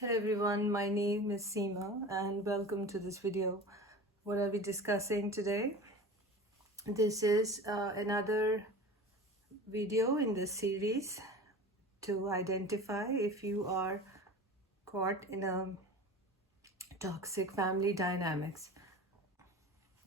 Hello everyone, my name is Seema and welcome to this video. What are we discussing today? This is another video in this series to identify if you are caught in a toxic family dynamics.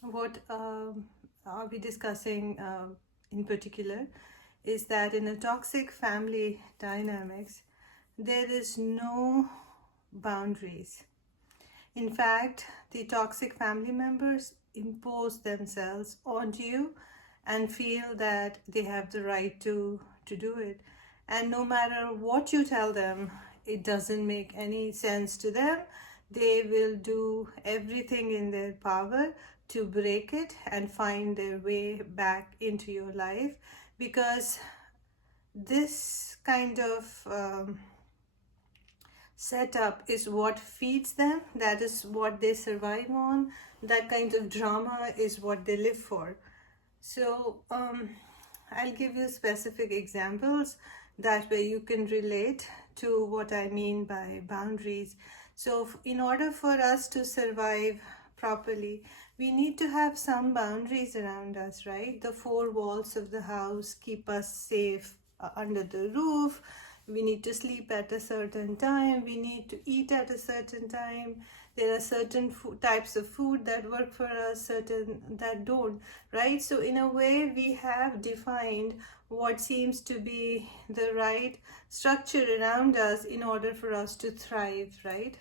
What are we discussing in particular is that in a toxic family dynamics, there is no boundaries. In fact, the toxic family members impose themselves onto you and feel that they have the right to do it. And no matter what you tell them, it doesn't make any sense to them. They will do everything in their power to break it and find their way back into your life, because this kind of setup is what feeds them. That is what they survive on. That kind of drama is what they live for. So I'll give you specific examples that way you can relate to what I mean by boundaries. So in order for us to survive properly, we need to have some boundaries around us, right? The four walls of the house keep us safe under the roof. We need to sleep at a certain time. We need to eat at a certain time. There are certain types of food that work for us, certain that don't, right? So in a way, we have defined what seems to be the right structure around us in order for us to thrive, right?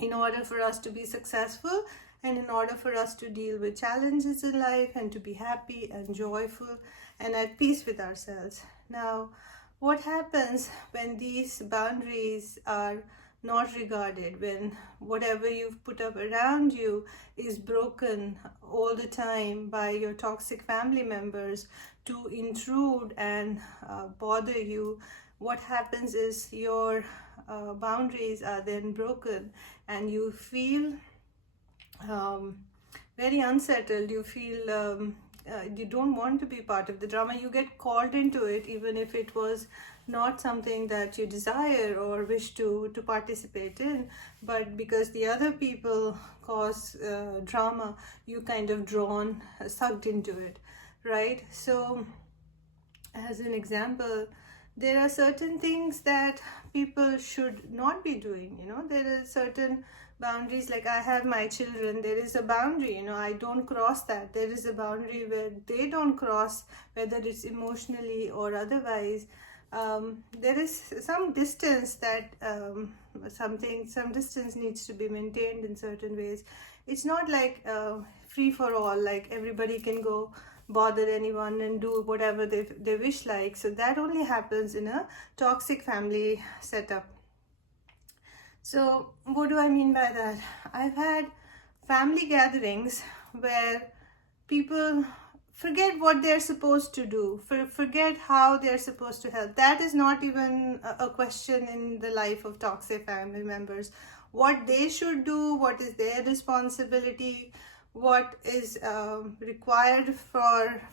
In order for us to be successful and in order for us to deal with challenges in life and to be happy and joyful and at peace with ourselves. Now, what happens when these boundaries are not regarded, when whatever you've put up around you is broken all the time by your toxic family members to intrude and bother you? What happens is your boundaries are then broken and you feel very unsettled. You feel you don't want to be part of the drama. You get called into it even if it was not something that you desire or wish to participate in, but because the other people cause drama, you kind of drawn, sucked into it, right? So as an example, there are certain things that people should not be doing. There are certain boundaries. Like, I have my children, there is a boundary, I don't cross that. There is a boundary where they don't cross, whether it's emotionally or otherwise. There is some distance that some distance needs to be maintained in certain ways. It's not like free for all, like everybody can go bother anyone and do whatever they wish like. So that only happens in a toxic family setup. So what do I mean by that? I've had family gatherings where people forget what they're supposed to do, forget how they're supposed to help. That is not even a question in the life of toxic family members. What they should do, what is their responsibility, what is required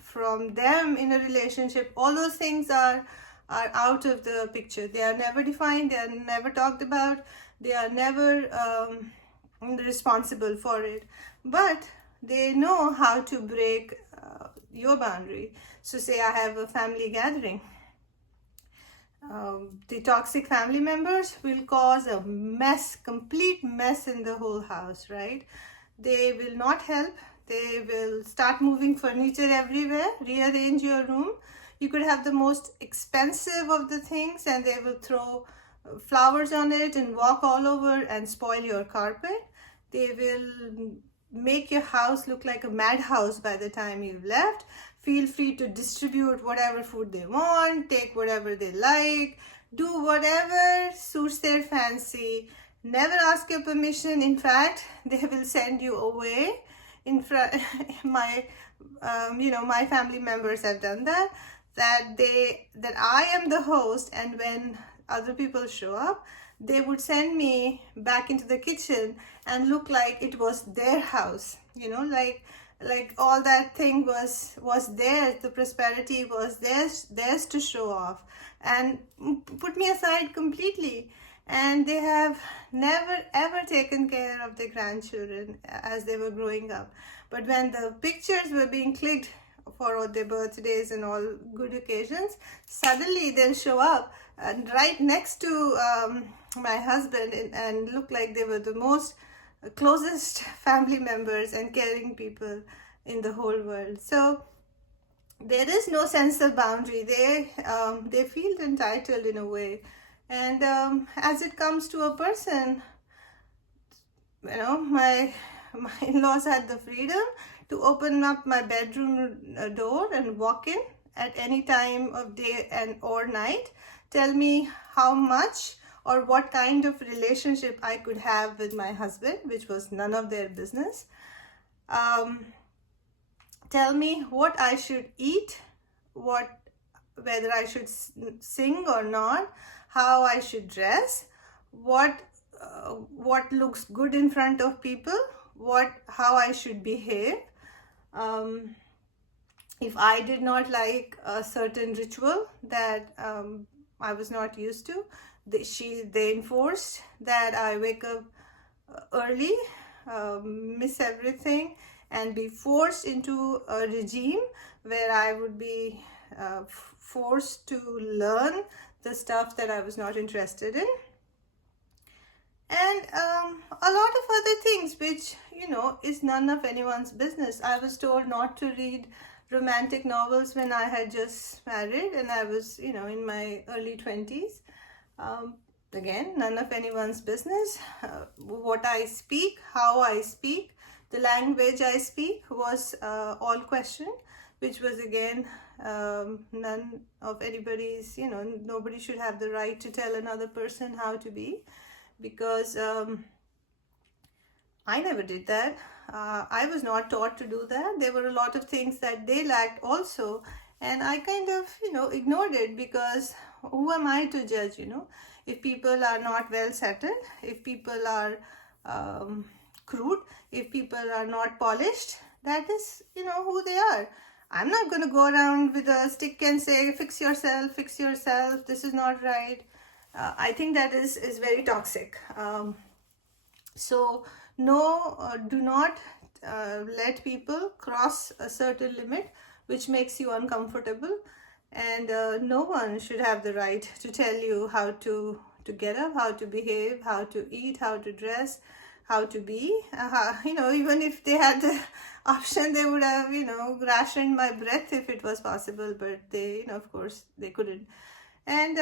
from them in a relationship, all those things are out of the picture. They are never defined, they are never talked about, they are never responsible for it. But they know how to break your boundary. So say I have a family gathering. The toxic family members will cause a mess, complete mess in the whole house, right? They will not help. They will start moving furniture everywhere, rearrange your room. You could have the most expensive of the things and they will throw flowers on it and walk all over and spoil your carpet. They will make your house look like a madhouse by the time you've left. Feel free to distribute whatever food they want, take whatever they like, do whatever suits their fancy. Never ask your permission. In fact, they will send you away. In front, my family members have done that. That I am the host, and when other people show up, they would send me back into the kitchen and look like it was their house. Like all that thing was theirs. The prosperity was theirs to show off, and put me aside completely. and they have never ever taken care of their grandchildren as they were growing up. But when the pictures were being clicked for their birthdays and all good occasions, suddenly they'll show up and right next to my husband, and look like they were the most closest family members and caring people in the whole world. So there is no sense of boundary. They feel entitled in a way, and as it comes to a person, my in-laws had the freedom to open up my bedroom door and walk in at any time of day and or night, tell me how much or what kind of relationship I could have with my husband, which was none of their business. Tell me what I should eat, whether I should sing or not, how I should dress, what looks good in front of people, how I should behave. If I did not like a certain ritual that I was not used to, they enforced that I wake up early, miss everything, and be forced into a regime where I would be forced to learn the stuff that I was not interested in. And a lot of other things which, is none of anyone's business. I was told not to read romantic novels when I had just married and I was, in my early 20s. Again, none of anyone's business. What I speak, how I speak, the language I speak was all questioned, which was again none of anybody's, nobody should have the right to tell another person how to be, because I never did that. I was not taught to do that. There were a lot of things that they lacked also, and I kind of, ignored it, because who am I to judge, if people are not well settled, if people are crude, if people are not polished, that is, who they are. I'm not going to go around with a stick and say, fix yourself, this is not right. I think that is very toxic. So no, do not let people cross a certain limit which makes you uncomfortable, and no one should have the right to tell you how to get up, how to behave, how to eat, how to dress, how to be. Even if they had the option, they would have, rationed my breath if it was possible, but they, of course, they couldn't. And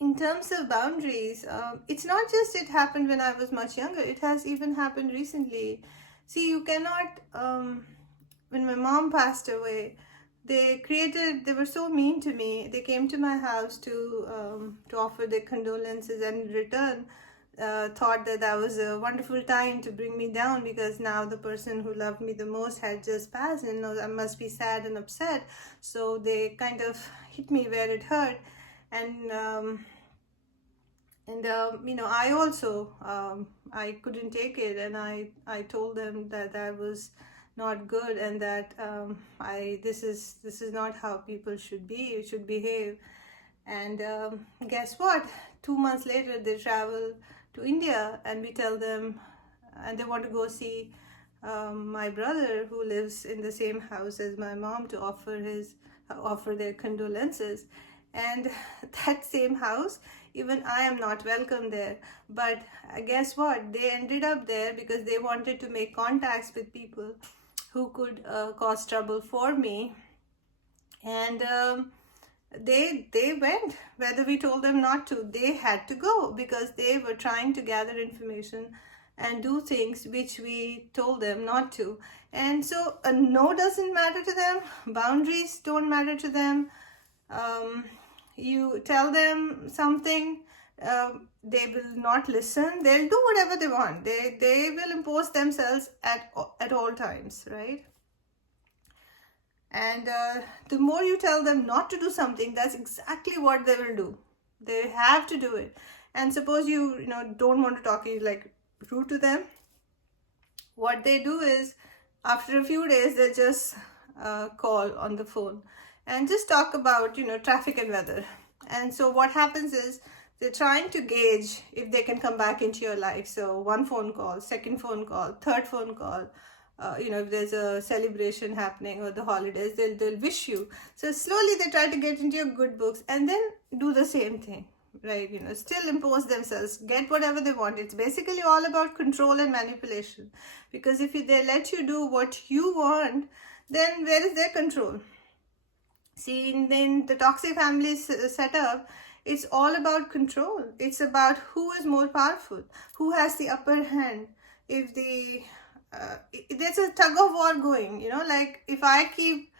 in terms of boundaries, it's not just it happened when I was much younger, it has even happened recently. See, you cannot, when my mom passed away, they were so mean to me. They came to my house to offer their condolences, and in return thought that was a wonderful time to bring me down, because now the person who loved me the most had just passed, and I must be sad and upset. So they kind of hit me where it hurt. And I also I couldn't take it, and I told them that was not good, and that this is not how people should behave. And guess what? 2 months later, they travel to India, and we tell them, and they want to go see my brother, who lives in the same house as my mom, to offer their condolences. And that same house, even I am not welcome there. But guess what? They ended up there because they wanted to make contacts with people who could cause trouble for me. And they went, whether we told them not to. They had to go because they were trying to gather information and do things which we told them not to. And so a no doesn't matter to them. Boundaries don't matter to them. You tell them something, they will not listen. They'll do whatever they want. They will impose themselves at all times, right? And the more you tell them not to do something, that's exactly what they will do. They have to do it. And suppose you don't want to talk, you like rude to them. What they do is, after a few days, they just call on the phone and just talk about traffic and weather. And so what happens is, they're trying to gauge if they can come back into your life. So one phone call, second phone call, third phone call, if there's a celebration happening or the holidays, they'll wish you. So slowly they try to get into your good books and then do the same thing, right? Still impose themselves, get whatever they want. It's basically all about control and manipulation, because if they let you do what you want, then where is their control? See, in the toxic family setup, it's all about control. It's about who is more powerful, who has the upper hand. If there's a tug of war going, like if I keep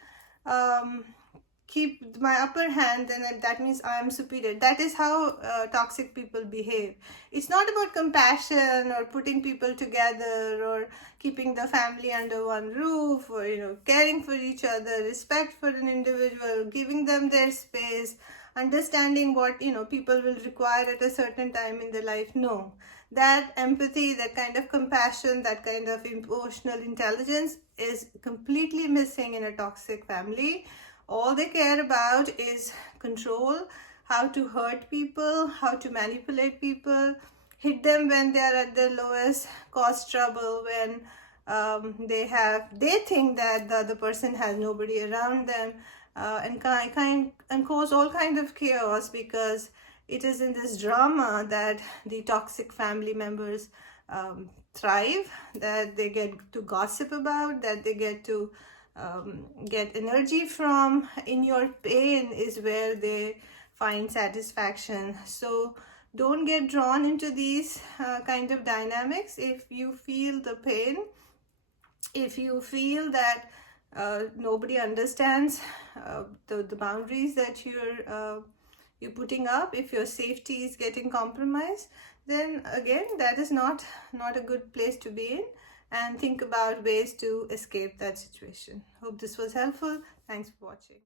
my upper hand, then that means I am superior. That is how toxic people behave. It's not about compassion or putting people together or keeping the family under one roof, or caring for each other, respect for an individual, giving them their space, understanding what people will require at a certain time in their life. No, that empathy, that kind of compassion, that kind of emotional intelligence is completely missing in a toxic family. All they care about is control, how to hurt people, how to manipulate people, hit them when they are at their lowest, cause trouble when they think that the other person has nobody around them, and cause all kind of chaos, because it is in this drama that the toxic family members thrive, that they get to gossip about, that they get to get energy from. In your pain is where they find satisfaction. So don't get drawn into these kind of dynamics. If you feel the pain, if you feel that nobody understands the boundaries that you're putting up, if your safety is getting compromised, then again, that is not a good place to be in, and think about ways to escape that situation. Hope this was helpful. Thanks for watching.